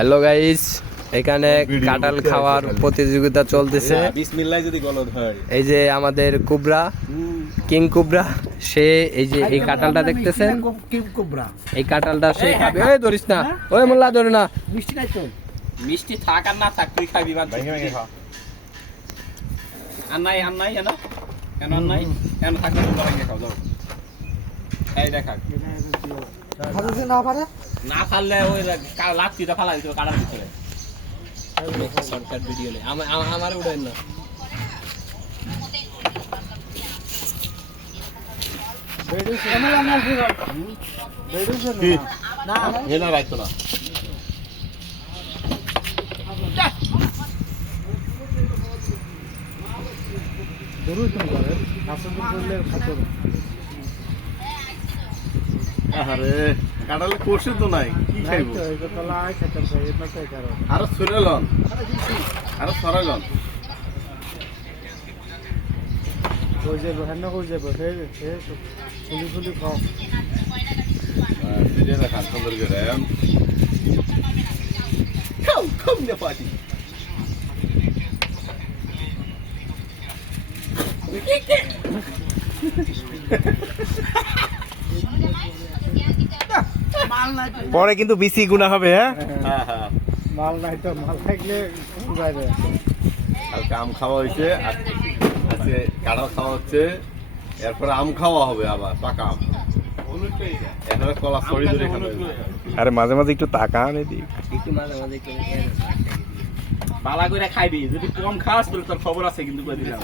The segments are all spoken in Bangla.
হ্যালো গাইস, এখানে কাঁঠাল খাওয়ার প্রতিযোগিতা চলতেছে। বিসমিল্লাহ যদি গলদ হয়। এই যে আমাদের কুবরা, কিং কুবরা, সে এই যে এই কাঁঠালটা দেখতেছেন, এই কাঁঠালটা সে খাবে। ওই ধরিস না, ওই মোল্লা ধরে না। মিষ্টি নাই তো, মিষ্টি থাক আর না থাক তুই খাবি। ভেঙে ভেঙে খা। আর নাই না কেন আর নাই কেন থাকলে তোমরা ভেঙে খাও। যাও এই দেখা না পারলে ওই লাঠিটা ফালা দিতে কাটার ভিতরে। শর্টকাট ভিডিও নেই আমার উড়েন না। রাখতো না আরে কাটালে করছে তো নাই কি খাইবো আরো সরাইলন আরো সরাইলন হয়ে যাবে হ্যাঁ হয়ে যাবে ফুলি ফুলি খাও খান সুন্দর করে খাও খাও না পাটি পরে কিন্তু বিসি গুণা হবে। হ্যাঁ মাল নাই তো, মাল থাকলে যাবে। কালকে আম খাওয়া হয়েছে, আজকে কাঁঠাল খাওয়া হচ্ছে, এরপরে আম খাওয়া হবে আবার পাকা আম। এখানে কলা সরি ধরে খাবে। আরে মাঝে মাঝে একটু তাকান এদিক। একটু মাঝে মাঝে পালা করে খাইবি, যদি কম খাস তাহলে তোর খবর আছে কিন্তু কই দিলাম।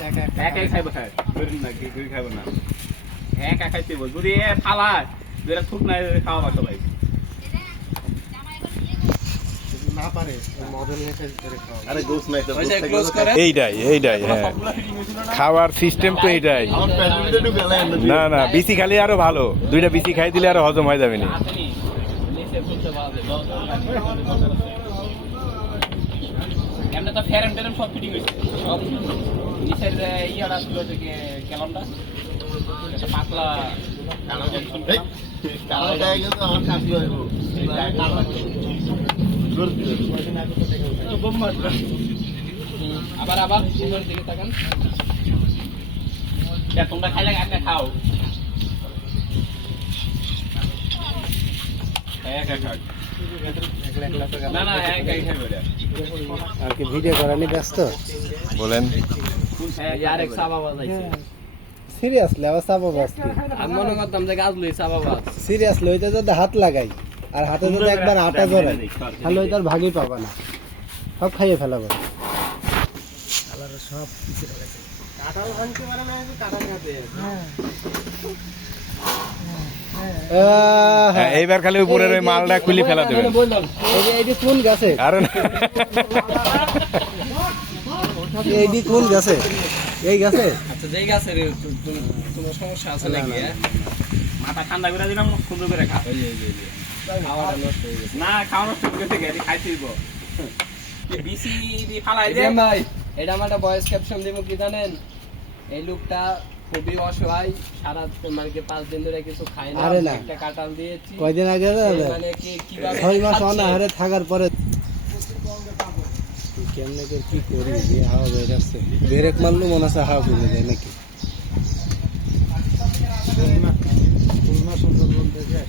একাই খাইবো খাই করিন না কি কই খাইবো না, একা খাইতে বল। যদি এ ফালা যেটা থুক না খাওয়া সবাই না পারে মডেল নিয়ে করে খাও। আরে গোস নাই তো এইটাই হ্যাঁ, খাওয়ার সিস্টেম তো এইটাই। আমার প্যান্ডেলটা একটু বেলায় আনবে। না বিসি খালি আরো ভালো, দুইটা বিসি খাই দিলে আরো হজম হয়ে যাবে না। এমনি তো ফেরেম টেরেম সব ফিটিং হয়েছে, সব নিচের ইয়াটা ছিল যে ক্যালমটা এটা পাতলা আবার আবার দিকে তাকান। তোমরা খাইলে একটা খাও, না একাই খাইবে। আর কি ভিডিও করা নিয়ে ব্যস্ত বলেন আরেক সাবাবাজ আইছে। সিরিয়াসলি আবার চাপা বাস্তি আমি মনে করতাম যে গাছ লই সাবাবাজ। সিরিয়াসলি ওইটা যদি হাত লাগাই আর হাতে যদি একবার আটা জড়াই তাহলে ওইটার ভাগই পাবা না, সব খাইয়ে ফেলাবো। সব এইবার খালি উপরের ওই মালটা খুলে ফেলা দেবেন। এইটি কোন গাছে? আরে এইটি কোন গাছে? এই গাছে? আচ্ছা যেই গাছে রে তোমার সমস্যা আছে নাকি? মাথা ঠান্ডা করে দিলাম, সুন্দর করে খা। খাওয়াটা নষ্ট হয়ে গেছে। না খাওয়া নষ্ট করে গেছে, খাইতে দিব। বিসি দি ফালাই দে ভাই, এটা আমার একটা ভয়েস ক্যাপশন দিব কি জানেন? এই লোকটা খুবই অসহায়, সারা মানে 5 দিন ধরে কিছু খায় না, আরে না। একটা কাঁঠাল দিয়েছি। কয়দিন আগে মানে কিভাবে 6 মাস খাচ্ছে? অনাহারে থাকার পরে কেমনে করে কি করি যে হাওয়া বের আসছে, ব্রেক মারলো মনে হচ্ছে হাওয়া কমে যায় নাকি। সুন্দরবন থেকে